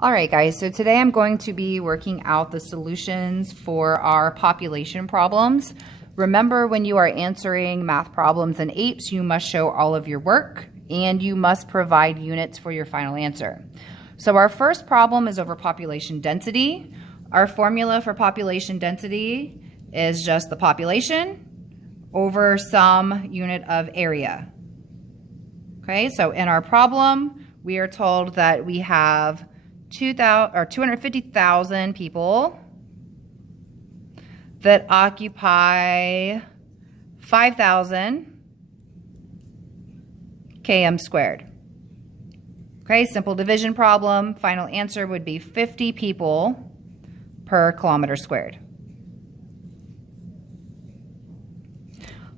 All right, guys, so today I'm going to be working out the solutions for our population problems. Remember, when you are answering math problems in APES, you must show all of your work and you must provide units for your final answer. So our first problem is over population density. Our formula for population density is just the population over some unit of area. Okay, so in our problem, we are told that we have 250,000 people that occupy 5,000 km squared. Okay, simple division problem. Final answer would be 50 people per kilometer squared.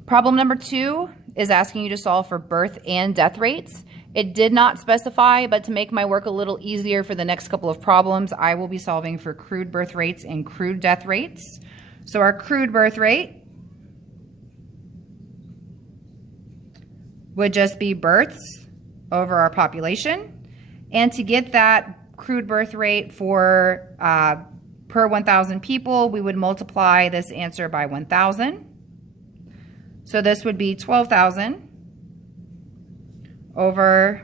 Problem number 2 is asking you to solve for birth and death rates. It did not specify, but to make my work a little easier for the next couple of problems, I will be solving for crude birth rates and crude death rates. So our crude birth rate would just be births over our population. And to get that crude birth rate for per 1,000 people, we would multiply this answer by 1,000. So this would be 12,000 over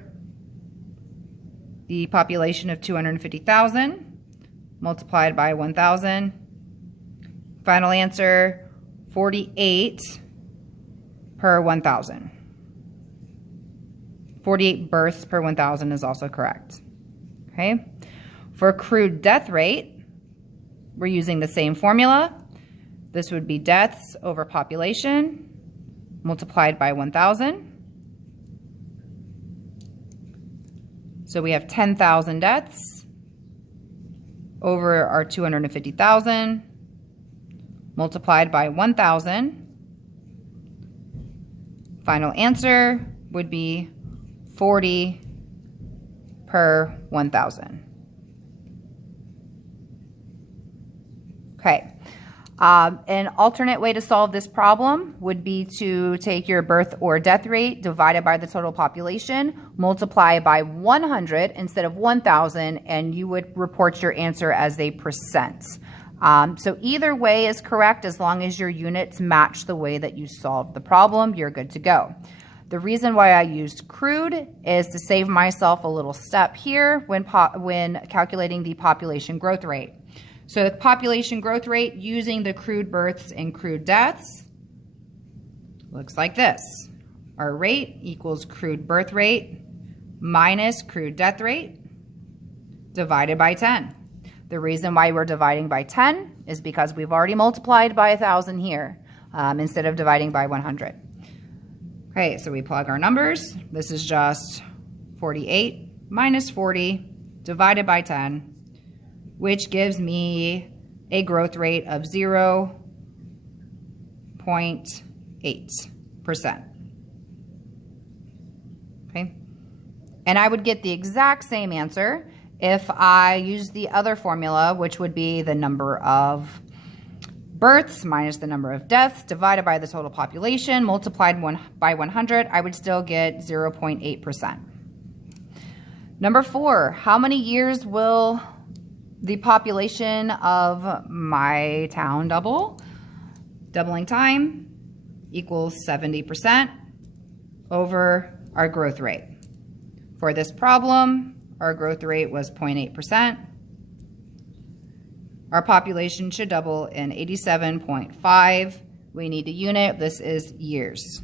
the population of 250,000 multiplied by 1,000. Final answer, 48 per 1,000. 48 births per 1,000 is also correct. Okay. For crude death rate, we're using the same formula. This would be deaths over population multiplied by 1,000. So we have 10,000 deaths over our 250,000 multiplied by 1,000. Final answer would be 40 per 1,000. Okay. An alternate way to solve this problem would be to take your birth or death rate divided by the total population, multiply by 100 instead of 1,000, and you would report your answer as a percent. So either way is correct as long as your units match the way that you solved the problem, you're good to go. The reason why I used crude is to save myself a little step here when calculating the population growth rate. So the population growth rate using the crude births and crude deaths looks like this. Our rate equals crude birth rate minus crude death rate divided by 10. The reason why we're dividing by 10 is because we've already multiplied by 1,000 here instead of dividing by 100. Okay, so we plug our numbers. This is just 48 minus 40 divided by 10. Which gives me a growth rate of 0.8%. Okay. And I would get the exact same answer if I use the other formula, which would be the number of births minus the number of deaths divided by the total population multiplied by 100. I would still get 0.8%. Number 4, how many years will the population of my town double? Doubling time equals 70% over our growth rate. For this problem, our growth rate was 0.8%. Our population should double in 87.5. We need a unit. This is years.